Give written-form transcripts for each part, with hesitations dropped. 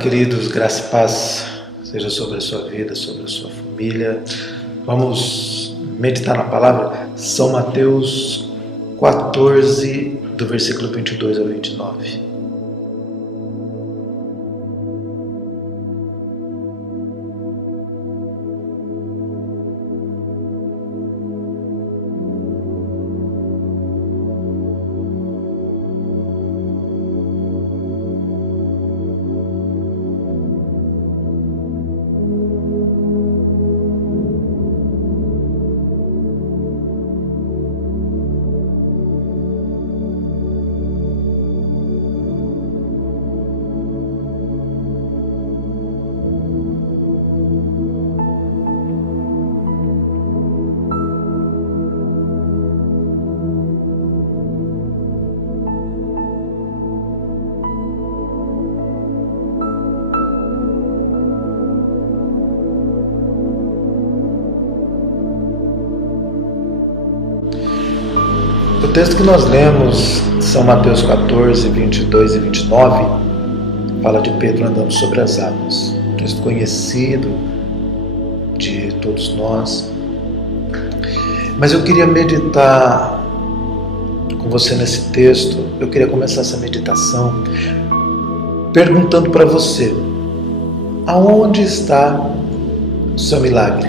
queridos, graça e paz seja sobre a sua vida, sobre a sua família. Vamos meditar na palavra São Mateus 14, do versículo 22 ao 29. O texto que nós lemos, São Mateus 14, 22 e 29, fala de Pedro andando sobre as águas. Um texto conhecido de todos nós. Mas eu queria meditar com você nesse texto. Eu queria começar essa meditação perguntando para você: aonde está o seu milagre?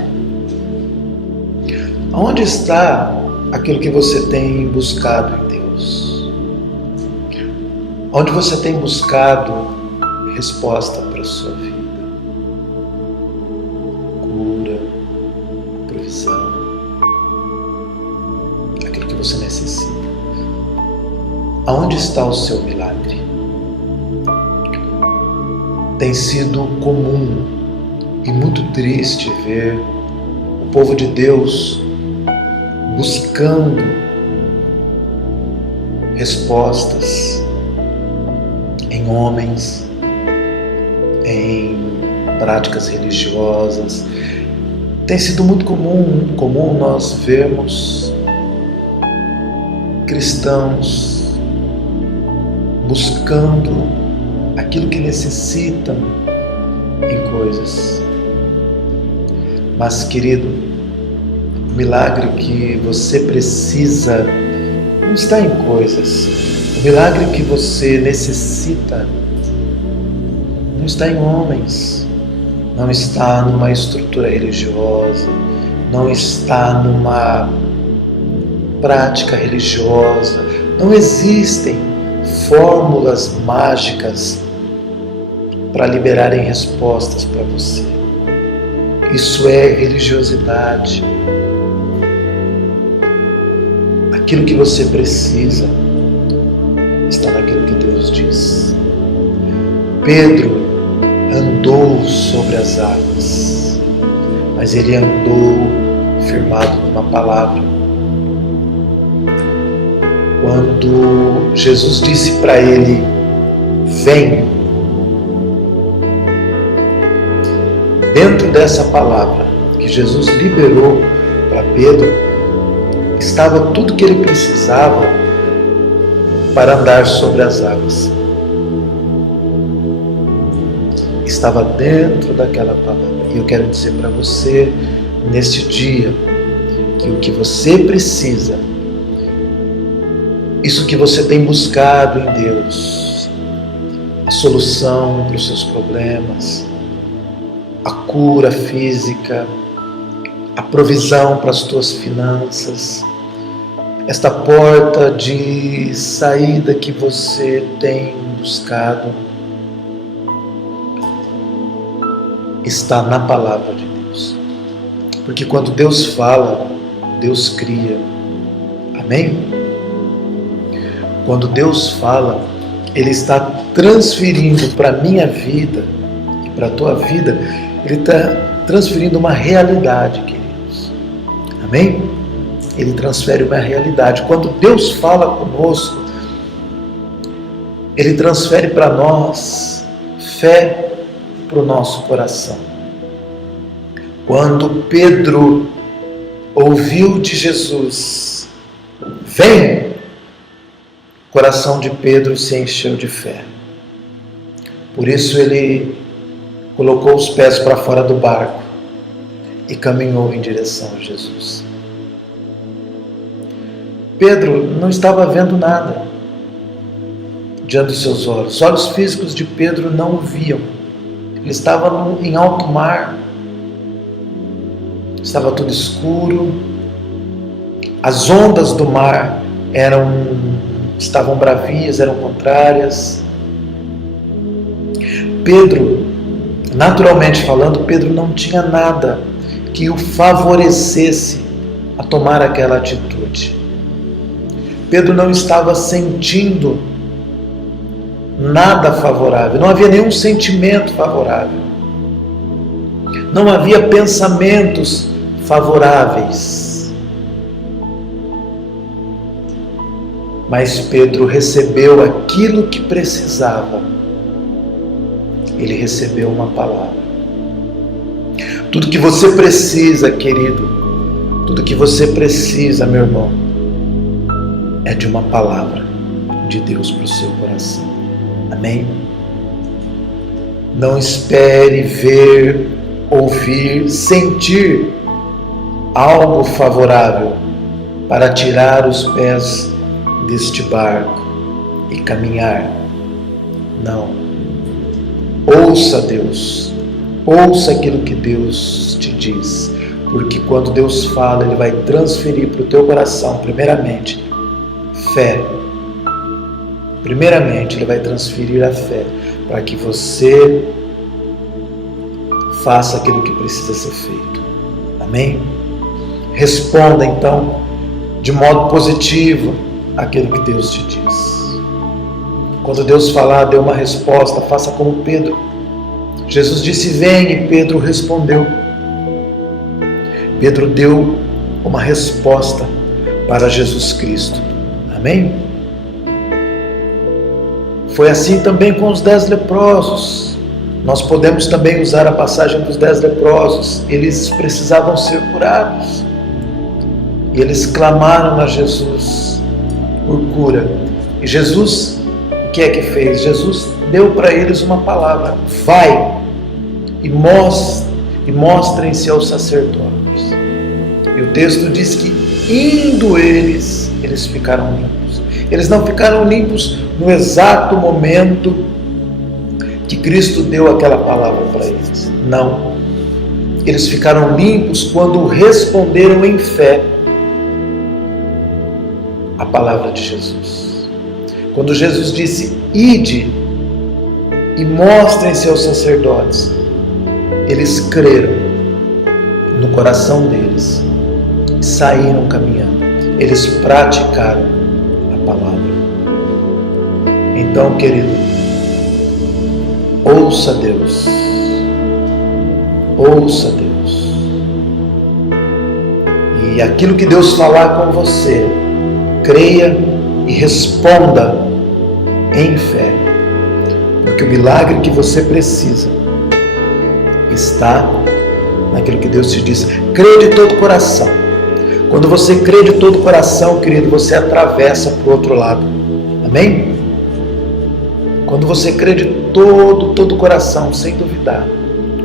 Aonde está aquilo que você tem buscado em Deus? Onde você tem buscado resposta para a sua vida? Cura, provisão, aquilo que você necessita. Aonde está o seu milagre? Tem sido comum e muito triste ver o povo de Deus buscando respostas em homens, em práticas religiosas. Tem sido muito comum nós vermos cristãos buscando aquilo que necessitam em coisas. Mas, querido, o milagre que você precisa não está em coisas. O milagre que você necessita não está em homens, não está numa estrutura religiosa, não está numa prática religiosa. Não existem fórmulas mágicas para liberarem respostas para você. Isso é religiosidade. Aquilo que você precisa está naquilo que Deus diz. Pedro andou sobre as águas, mas ele andou firmado numa palavra. Quando Jesus disse para ele: vem, dentro dessa palavra que Jesus liberou para Pedro, estava tudo que ele precisava para andar sobre as águas. Estava dentro daquela palavra. E eu quero dizer para você, neste dia, que o que você precisa, isso que você tem buscado em Deus, a solução para os seus problemas, a cura física, a provisão para as tuas finanças, esta porta de saída que você tem buscado, está na palavra de Deus. Porque quando Deus fala, Deus cria. Amém? Quando Deus fala, Ele está transferindo para a minha vida e para a tua vida, Ele está transferindo uma realidade, queridos. Amém? Ele transfere uma realidade. Quando Deus fala conosco, Ele transfere para nós fé para o nosso coração. Quando Pedro ouviu de Jesus: vem, o coração de Pedro se encheu de fé. Por isso ele colocou os pés para fora do barco e caminhou em direção a Jesus. Pedro não estava vendo nada diante dos seus olhos. Os olhos físicos de Pedro não o viam. Ele estava em alto mar, estava tudo escuro, as ondas do mar estavam bravias, eram contrárias. Pedro, naturalmente falando, Pedro não tinha nada que o favorecesse a tomar aquela atitude. Pedro não estava sentindo nada favorável, não havia nenhum sentimento favorável, não havia pensamentos favoráveis. Mas Pedro recebeu aquilo que precisava. Ele recebeu uma palavra. Tudo que você precisa, querido, tudo que você precisa, meu irmão, é de uma palavra de Deus para o seu coração. Amém? Não espere ver, ouvir, sentir algo favorável para tirar os pés deste barco e caminhar. Não. Ouça Deus. Ouça aquilo que Deus te diz. Porque quando Deus fala, Ele vai transferir para o teu coração, primeiramente, fé. Primeiramente, Ele vai transferir a fé para que você faça aquilo que precisa ser feito. Amém? Responda, então, de modo positivo aquilo que Deus te diz. Quando Deus falar, dê uma resposta, faça como Pedro. Jesus disse: venha, e Pedro respondeu. Pedro deu uma resposta para Jesus Cristo. Amém? Foi assim também com os 10 leprosos. Nós podemos também usar a passagem dos 10 leprosos. Eles precisavam ser curados. E eles clamaram a Jesus por cura. E Jesus, o que é que fez? Jesus deu para eles uma palavra: vai e mostrem-se aos sacerdotes. E o texto diz que indo eles ficaram limpos. Eles não ficaram limpos no exato momento que Cristo deu aquela palavra para eles. Não. Eles ficaram limpos quando responderam em fé a palavra de Jesus. Quando Jesus disse: ide e mostrem-se aos sacerdotes, eles creram no coração deles e saíram caminhando. Eles praticaram a palavra. Então, querido, ouça Deus. Ouça Deus. E aquilo que Deus falar com você, creia e responda em fé. Porque o milagre que você precisa está naquilo que Deus te diz. Crê de todo o coração. Quando você crê de todo o coração, querido, você atravessa para o outro lado. Amém? Quando você crê de todo o coração, sem duvidar,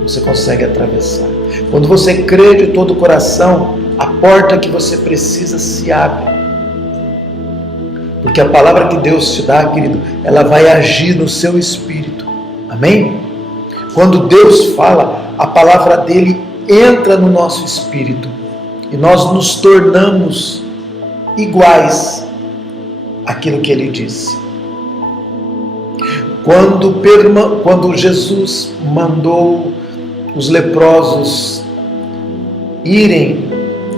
você consegue atravessar. Quando você crê de todo o coração, a porta que você precisa se abre. Porque a palavra que Deus te dá, querido, ela vai agir no seu espírito. Amém? Quando Deus fala, a palavra dele entra no nosso espírito. E nós nos tornamos iguais àquilo que ele disse. Quando Jesus mandou os leprosos irem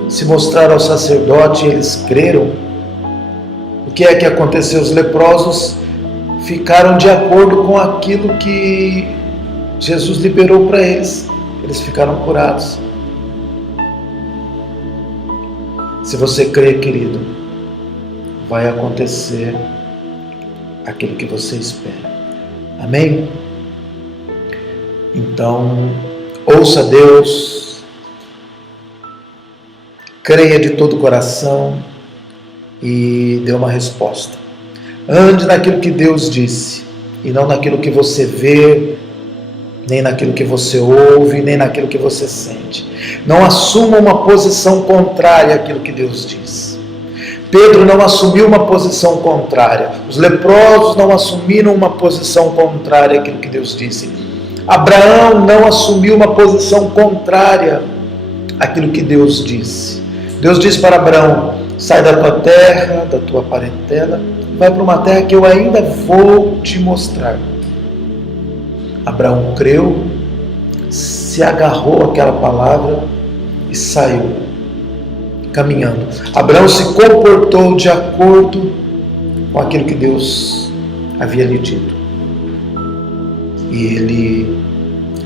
se mostrar ao sacerdote, eles creram. O que é que aconteceu? Os leprosos ficaram de acordo com aquilo que Jesus liberou para eles. Eles ficaram curados. Se você crê, querido, vai acontecer aquilo que você espera. Amém? Então, ouça Deus, creia de todo o coração e dê uma resposta. Ande naquilo que Deus disse e não naquilo que você vê nem naquilo que você ouve, nem naquilo que você sente. Não assuma uma posição contrária àquilo que Deus diz. Pedro não assumiu uma posição contrária. Os leprosos não assumiram uma posição contrária àquilo que Deus disse. Abraão não assumiu uma posição contrária àquilo que Deus disse. Deus disse para Abraão: sai da tua terra, da tua parentela, vai para uma terra que eu ainda vou te mostrar. Abraão creu, se agarrou àquela palavra e saiu caminhando. Abraão se comportou de acordo com aquilo que Deus havia lhe dito. E ele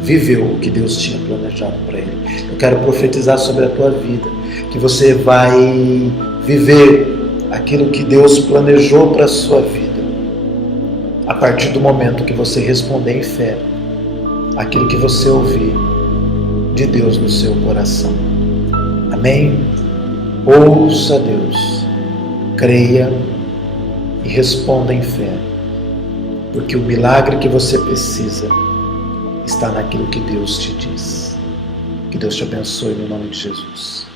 viveu o que Deus tinha planejado para ele. Eu quero profetizar sobre a tua vida, que você vai viver aquilo que Deus planejou para a sua vida, a partir do momento que você responder em fé aquilo que você ouvir de Deus no seu coração. Amém? Ouça Deus, creia e responda em fé, porque o milagre que você precisa está naquilo que Deus te diz. Que Deus te abençoe no nome de Jesus.